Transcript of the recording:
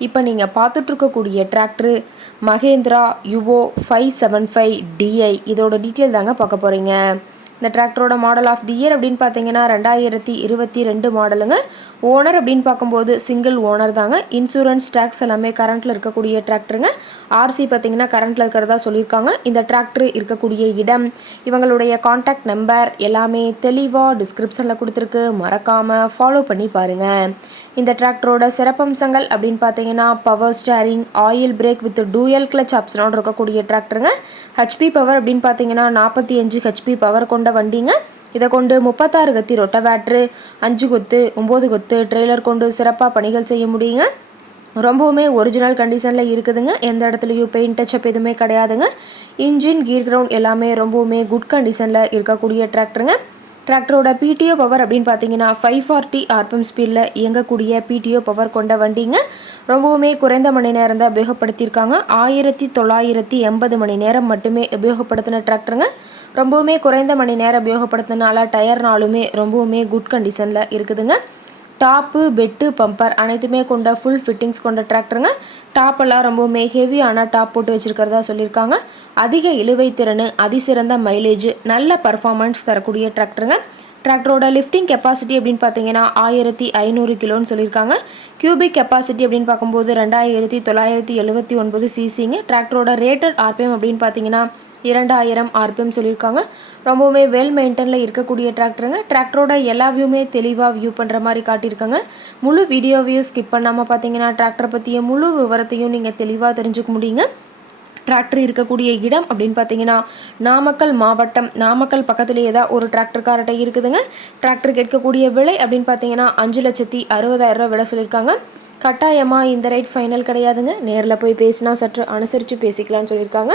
இப்போ நீங்கள் பார்த்துட்ருக்கக்கூடிய tractor Mahindra Yuvo five seven five DI இதோட டீட்டெயில் தாங்க பார்க்க போகிறீங்க இந்த டிராக்டரோட மாடல் ஆஃப் தி இயர் அப்படின்னு பார்த்தீங்கன்னா ரெண்டாயிரத்தி இருபத்தி ரெண்டு மாடலுங்க ஓனர் அப்படின்னு பார்க்கும்போது சிங்கிள் ஓனர் தாங்க. இன்சூரன்ஸ் டேக்ஸ் எல்லாமே கரண்ட்டில் இருக்கக்கூடிய டிராக்டருங்க ஆர்சி பார்த்தீங்கன்னா கரண்ட்டில் இருக்கிறதா சொல்லியிருக்காங்க. இந்த டிராக்டர் இருக்கக்கூடிய இடம் இவங்களுடைய காண்டாக்ட் நம்பர் எல்லாமே தெளிவாக டிஸ்கிரிப்ஷனில் கொடுத்துருக்கு. மறக்காமல் ஃபாலோ பண்ணி பாருங்கள் இந்த டிராக்டரோட சிறப்பம்சங்கள் அப்படின்னு பார்த்தீங்கன்னா power steering oil brake with dual clutch ஆப்ஷனோடு இருக்கக்கூடிய டிராக்டருங்க ஹெச்பி பவர் அப்படின்னு பார்த்தீங்கன்னா நாற்பத்தி அஞ்சு ஹெச்பி பவர் கொண்ட வண்டிங்க. இதை கொண்டு முப்பத்தாறு கத்தி ரொட்டவேட்ரு அஞ்சு கொத்து ஒம்பது கொத்து ட்ரெய்லர் கொண்டு சிறப்பாக பணிகள் செய்ய முடியுங்க. ரொம்பவுமே ஒரிஜினல் கண்டிஷனில் இருக்குதுங்க. எந்த இடத்துலையும் பெயிண்ட் டச்சப் எதுவுமே கிடையாதுங்க. இன்ஜின் கீர் கிரவுண்ட் எல்லாமே ரொம்பவுமே குட் கண்டிஷனில் இருக்கக்கூடிய டிராக்டருங்க. டிராக்டரோட பிடிஓ பவர் அப்படின்னு பார்த்தீங்கன்னா ஃபைவ் ஃபார்ட்டி ஆர்பிஎம் ஸ்பீடில் இயங்கக்கூடிய பிடிஓ பவர் கொண்ட வண்டிங்க. ரொம்பவுமே குறைந்த மணி நேரம் தான் உபயோகப்படுத்தியிருக்காங்க. ஆயிரத்தி தொள்ளாயிரத்தி எண்பது மணி நேரம் மட்டுமே உபயோகப்படுத்தின டிராக்டருங்க. ரொம்பவுமே குறைந்த மணி நேரம் உபயோகப்படுத்தினால டயர்னாலுமே ரொம்பவுமே குட் கண்டிஷனில் இருக்குதுங்க. டாப்பு பெட்டு பம்பர் அனைத்துமே கொண்ட ஃபுல் ஃபிட்டிங்ஸ் கொண்ட டிராக்டருங்க டாப்பெல்லாம் ரொம்பவுமே ஹெவியான டாப் போட்டு வச்சுருக்கிறதா சொல்லியிருக்காங்க. அதிக இழுவை திறன் அதிசிறந்த மைலேஜ் நல்ல பர்ஃபார்மன்ஸ் தரக்கூடிய டிராக்டருங்க டிராக்டரோட லிஃப்டிங் கெப்பாசிட்டி அப்படின்னு பார்த்தீங்கன்னா ஆயிரத்தி ஐநூறு கிலோன்னு சொல்லியிருக்காங்க. கியூபிக் கெப்பாசிட்டி அப்படின்னு பார்க்கும்போது ரெண்டாயிரத்தி தொள்ளாயிரத்தி எழுபத்தி ஒன்பது சிசிங்க டிராக்டரோட ரேட்டட் ஆர்பிஎம் அப்படின்னு பார்த்தீங்கன்னா இரண்டாயிரம் ஆர்பிஎம் சொல்லியிருக்காங்க. ரொம்பவுமே வெல் மெயின்டனில் இருக்கக்கூடிய டிராக்டருங்க டிராக்டரோட எல்லா வியூமே தெளிவாக வியூ பண்ணுற மாதிரி காட்டியிருக்காங்க. முழு வீடியோவையும் ஸ்கிப் பண்ணாமல் பார்த்தீங்கன்னா டிராக்டரை பற்றிய முழு விவரத்தையும் நீங்கள் தெளிவாக தெரிஞ்சுக்க முடியுங்க. டிராக்டர் இருக்கக்கூடிய இடம் அப்படின்னு பார்த்தீங்கன்னா நாமக்கல் மாவட்டம். நாமக்கல் பக்கத்துலேயே தான் ஒரு டிராக்டர் கார்ட்டை இருக்குதுங்க. டிராக்டர் கேட்கக்கூடிய விலை அப்படின்னு பார்த்தீங்கன்னா அஞ்சு லட்சத்தி அறுபதாயிரம் ரூபா விலை சொல்லியிருக்காங்க. கட்டாயமாக இந்த ரேட் ஃபைனல் கிடையாதுங்க. நேரில் போய் பேசினா சற்று அனுசரித்து பேசிக்கலாம்னு சொல்லியிருக்காங்க.